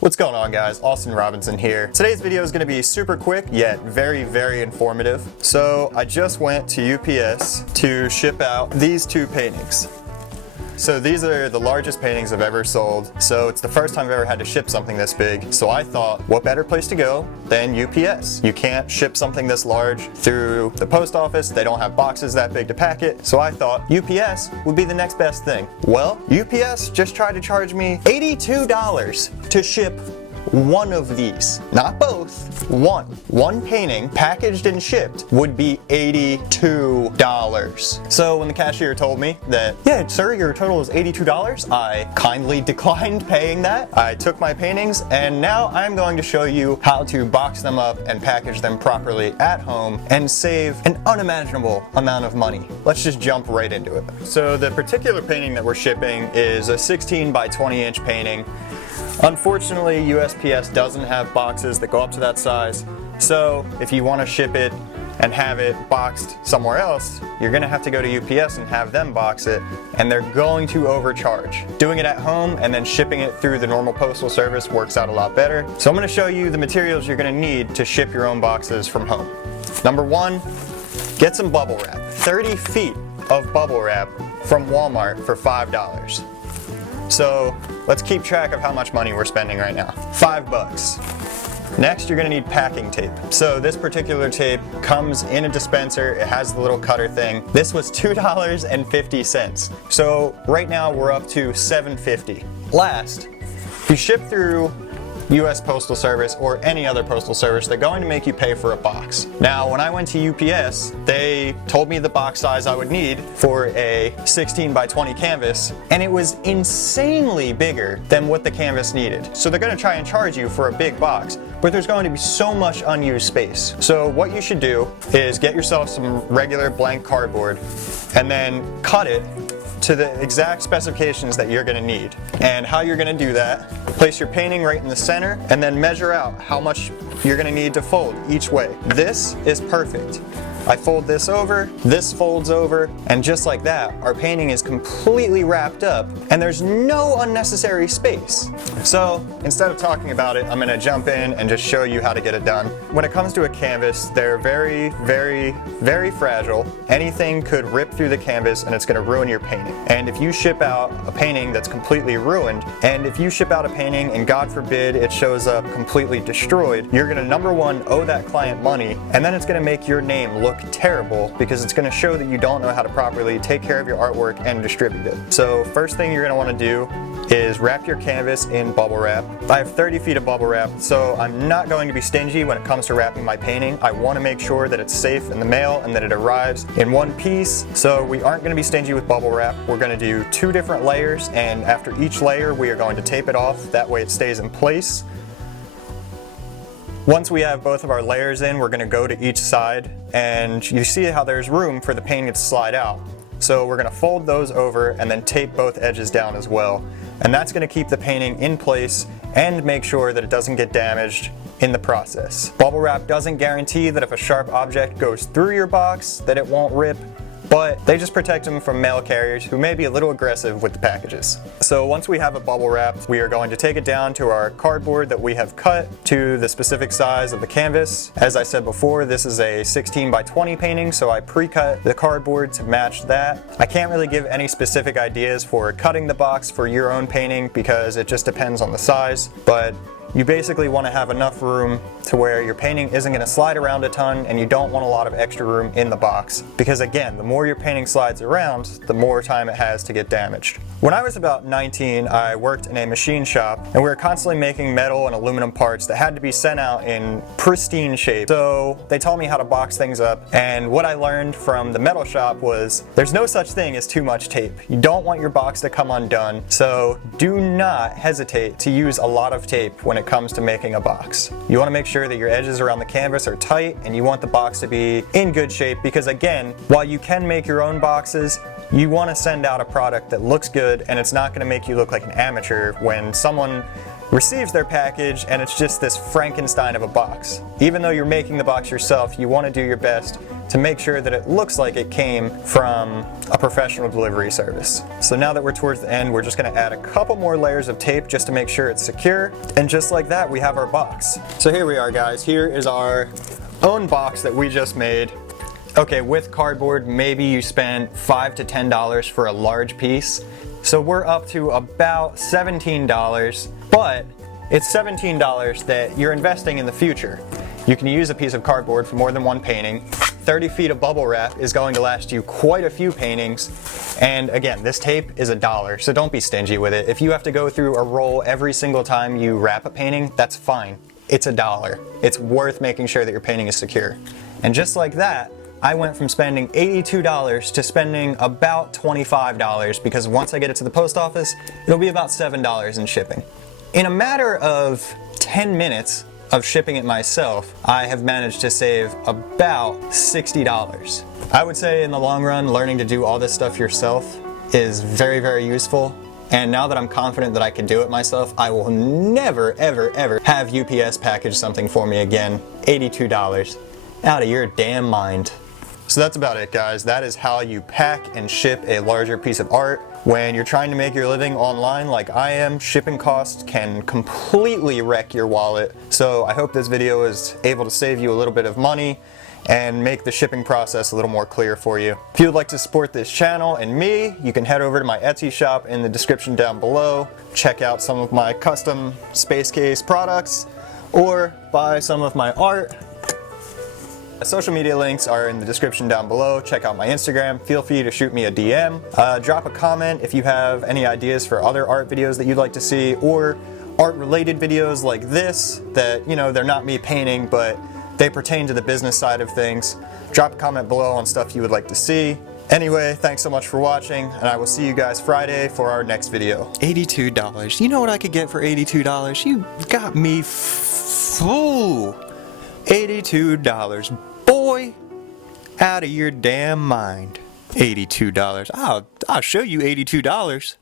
What's going on, guys? Austin Robinson here. Today's video is going to be super quick yet very informative. So I just went to UPS to ship out these two paintings. So these are the largest paintings I've ever sold. So it's the first time I've ever had to ship something this big. So I thought, what better place to go than UPS? You can't ship something this large through the post office. They don't have boxes that big to pack it. So I thought UPS would be the next best thing. Well, UPS just tried to charge me $82 to ship one of these, not both, one painting packaged and shipped would be $82. So when the cashier told me that, yeah sir, your total is $82, I kindly declined paying that. I took my paintings and now I'm going to show you how to box them up and package them properly at home and save an unimaginable amount of money. Let's just jump right into it. So the particular painting that we're shipping is a 16 by 20 inch painting. Unfortunately, USPS doesn't have boxes that go up to that size, so if you want to ship it and have it boxed somewhere else, you're going to have to go to UPS and have them box it, and they're going to overcharge. Doing it at home and then shipping it through the normal postal service works out a lot better. So I'm going to show you the materials you're going to need to ship your own boxes from home. Number one, get some bubble wrap. 30 feet of bubble wrap from Walmart for $5. So let's keep track of how much money we're spending right now. $5. Next, you're gonna need packing tape. So this particular tape comes in a dispenser. It has the little cutter thing. This was $2.50. So right now we're up to $7.50. Last, if you ship through US Postal Service or any other postal service, they're going to make you pay for a box. Now, when I went to UPS, they told me the box size I would need for a 16 by 20 canvas, and it was insanely bigger than what the canvas needed. So they're going to try and charge you for a big box, but there's going to be so much unused space. So what you should do is get yourself some regular blank cardboard and then cut it to the exact specifications that you're going to need. And how you're going to do that, place your painting right in the center and then measure out how much you're going to need to fold each way. This is perfect. I fold this over, this folds over, and just like that, our painting is completely wrapped up and there's no unnecessary space. So instead of talking about it, I'm going to jump in and just show you how to get it done. When it comes to a canvas, they're very fragile. Anything could rip through the canvas and it's going to ruin your painting. And if you ship out a painting that's completely ruined, and if you ship out a painting and God forbid it shows up completely destroyed, you're going to, number one, owe that client money, and then it's going to make your name look terrible because it's going to show that you don't know how to properly take care of your artwork and distribute it. So first thing you're going to want to do is wrap your canvas in bubble wrap. I have 30 feet of bubble wrap, so I'm not going to be stingy when it comes to wrapping my painting. I want to make sure that it's safe in the mail and that it arrives in one piece, so we aren't going to be stingy with bubble wrap. We're going to do 2 different layers, and after each layer we are going to tape it off. That way it stays in place. Once we have both of our layers in, we're going to go to each side, and you see how there's room for the painting to slide out. So we're going to fold those over and then tape both edges down as well. And that's going to keep the painting in place and make sure that it doesn't get damaged in the process. Bubble wrap doesn't guarantee that if a sharp object goes through your box that it won't rip, but they just protect them from mail carriers who may be a little aggressive with the packages. So once we have it bubble wrapped, we are going to take it down to our cardboard that we have cut to the specific size of the canvas. As I said before, this is a 16 by 20 painting, so I pre-cut the cardboard to match that. I can't really give any specific ideas for cutting the box for your own painting because it just depends on the size, but you basically want to have enough room to where your painting isn't going to slide around a ton, and you don't want a lot of extra room in the box. Because again, the more your painting slides around, the more time it has to get damaged. When I was about 19, I worked in a machine shop, and we were constantly making metal and aluminum parts that had to be sent out in pristine shape. So they taught me how to box things up, and what I learned from the metal shop was there's no such thing as too much tape. You don't want your box to come undone, so do not hesitate to use a lot of tape when it comes to making a box. You want to make sure that your edges around the canvas are tight, and you want the box to be in good shape because again, while you can make your own boxes, you want to send out a product that looks good and it's not going to make you look like an amateur when someone receives their package and it's just this Frankenstein of a box. Even though you're making the box yourself, you want to do your best to make sure that it looks like it came from a professional delivery service. So now that we're towards the end, we're just going to add a couple more layers of tape just to make sure it's secure. And just like that, we have our box. So here we are, guys. Here is our own box that we just made. Okay, with cardboard, maybe you spend $5 to $10 for a large piece. So we're up to about $17, but it's $17 that you're investing in the future. You can use a piece of cardboard for more than one painting. 30 feet of bubble wrap is going to last you quite a few paintings. And again, this tape is $1, so don't be stingy with it. If you have to go through a roll every single time you wrap a painting, that's fine. It's $1. It's worth making sure that your painting is secure. And just like that, I went from spending $82 to spending about $25 because once I get it to the post office, it'll be about $7 in shipping. In a matter of 10 minutes of shipping it myself, I have managed to save about $60. I would say in the long run, learning to do all this stuff yourself is very, very useful. And now that I'm confident that I can do it myself, I will never, ever, ever have UPS package something for me again. $82. Out of your damn mind. So that's about it, guys. That is how you pack and ship a larger piece of art. When you're trying to make your living online like I am, shipping costs can completely wreck your wallet. So I hope this video is able to save you a little bit of money and make the shipping process a little more clear for you. If you would like to support this channel and me, you can head over to my Etsy shop in the description down below. Check out some of my custom space case products or buy some of my art. Social media links are in the description down below. Check out my Instagram. Feel free to shoot me a DM. Drop a comment if you have any ideas for other art videos that you'd like to see or art related videos like this that, you know, they're not me painting, but they pertain to the business side of things. Drop a comment below on stuff you would like to see. Anyway, thanks so much for watching, and I will see you guys Friday for our next video. $82. You know what I could get for $82? You got me fool. $82. Boy, out of your damn mind. $82. I'll show you $82.